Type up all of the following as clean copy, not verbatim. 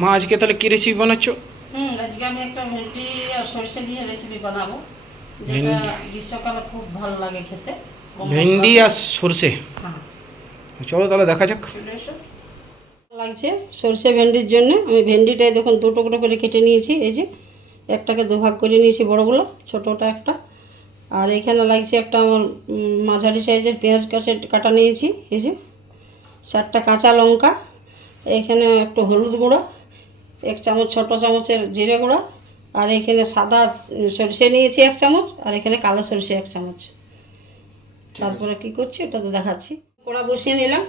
মা আজকে তাহলে কি রেসিপি বানাচ্ছ? আজকে আমি একটা ভেন্ডি আর সরষে দিয়ে রেসিপি বানাবো, যেটা ভেন্ডি গ্রীষ্মকালে খুব ভালো লাগে খেতে। ভেন্ডি আর সরষে, হ্যাঁ, চলো তাহলে দেখা যাক। চলে এসো। লাগছে সরষে ভেন্ডির জন্য আমি ভেন্ডিটাই দেখুন 2 টুকরো করে কেটে নিয়েছি। এই যে একটাকে 2 ভাগ করে নিয়েছি, বড়গুলো, ছোটোটা একটা। আর এখানে লাগছে একটা আমার মাঝারি সাইজের পেঁয়াজ কাটা নিয়েছি। এই যে 4টা কাঁচা লঙ্কা, এখানে একটু হলুদ গুঁড়ো, 1 চামচ ছোটো চামচের জিরে গুঁড়ো, আর এখানে সাদা সরষে নিয়েছি 1 চামচ, আর এখানে কালো সরষে 1 চামচ। তারপরে কি করছি ওটা তো দেখাচ্ছি। কড়া বসিয়ে নিলাম,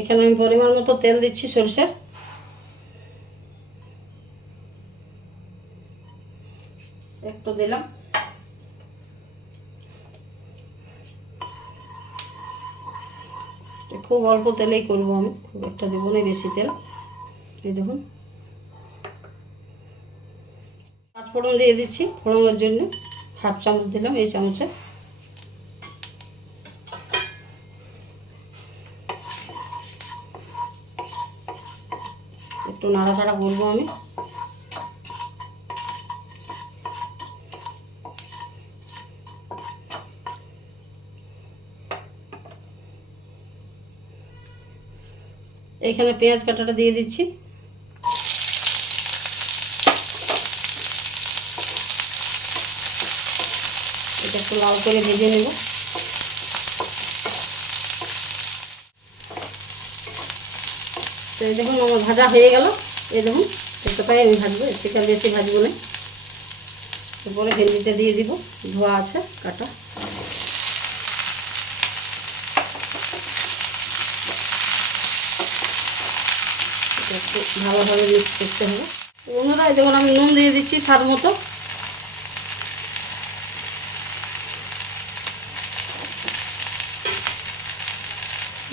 এখানে আমি পরিমাণ মতো তেল দিচ্ছি সরষের। একটু দিলাম, খুব অল্প তেলেই করবো আমি, খুব একটা দেবো না বেশি তেল। এই দেখুন 5 ফোড়ন দিয়ে দিচ্ছি, ফোড়নের জন্য 1/2 চামচ দিলাম এই চামচে। একটু নাড়াচাড়া করবো আমি। এখানে পেঁয়াজ কাটাটা দিয়ে দিচ্ছি। এটা একটু লাল করে ভেজে নেব। তো এই দেখুন আমার ভাজা হয়ে গেল। এই দেখুন এতটাই আমি ভাজবো, এর থেকে আর বেশি ভাজবো না। তারপরে ভেন্ডিটা দিয়ে দিব, ধোয়া আছে কাটা। এটা একটু ভালোভাবে মিক্স করতে হবে। বন্ধুরা এই দেখুন আমি নুন দিয়ে দিচ্ছি স্বাদ মতো।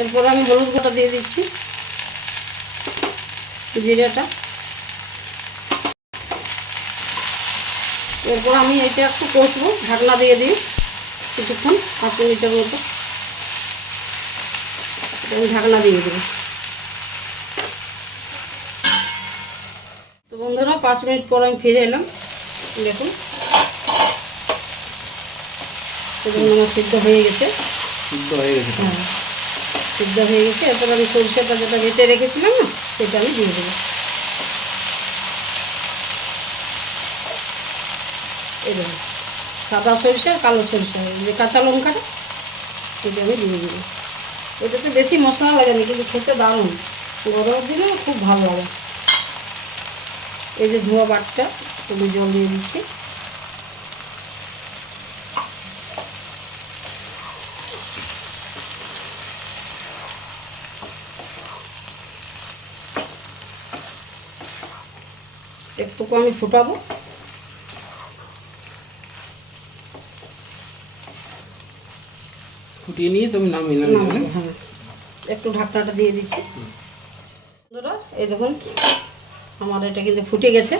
এরপরে আমি হলুদ গুঁড়ো দিয়ে দিচ্ছি, জিরাটা। এরপর আমি এটা একটু কষবো, ঢাকনা দিয়ে দিই কিছুক্ষণ, 5 মিনিটের মতো। আমি ঢাকনা দিয়ে দেবো। তো বন্ধুরা 5 মিনিট পর আমি ফিরে এলাম। দেখুন আমার সিদ্ধ হয়ে গেছে। হ্যাঁ, সিদ্ধ হয়ে গেছে। এরপর আমি সরষেটা যেটা বেটে রেখেছিলাম না, সেটা আমি দিয়ে দেবো। এই দেখুন সাদা সরষে আর কালো সরষে, যে কাঁচা লঙ্কাটা, এটা আমি দিয়ে দেবো। এটাতে বেশি মশলা লাগে না, কিন্তু খেতে দারুণ, গরমের দিনে খুব ভালো লাগে। এই যে ধোয়া বাটটা, একটু জল দিয়ে দিচ্ছি। একটুকু আমি ফুটাবো। ফুটিয়ে নিয়ে তুমি নামিয়ে নেবে। হ্যাঁ, একটু ঢাকনাটা দিয়ে দিচ্ছি। বন্ধুরা এই দেখুন আমার এটা কিন্তু ফুটে গেছে।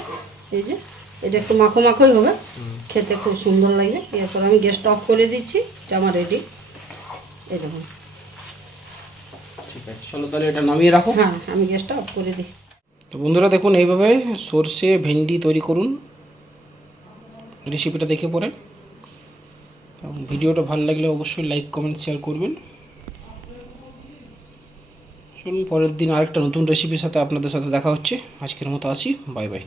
এই যে এটা একটু মাখো মাখোই হবে, খেতে খুব সুন্দর লাগে। এরপর আমি গ্যাসটা অফ করে দিচ্ছি, এটা আমার রেডি। এই দেখুন। ঠিক আছে, চলো তাহলে এটা নামিয়ে রাখো। হ্যাঁ, আমি গ্যাসটা অফ করে দিই। তো বন্ধুরা দেখুন এইভাবে সরষে ভেন্ডি তৈরি করুন, রেসিপিটা দেখে পরে। এবং ভিডিওটা ভালো লাগলে অবশ্যই লাইক কমেন্ট শেয়ার করবেন। চলুন পরের দিন আরেকটা নতুন রেসিপির সাথে আপনাদের সাথে দেখা হচ্ছে। আজকের মতো আসি, বাই বাই।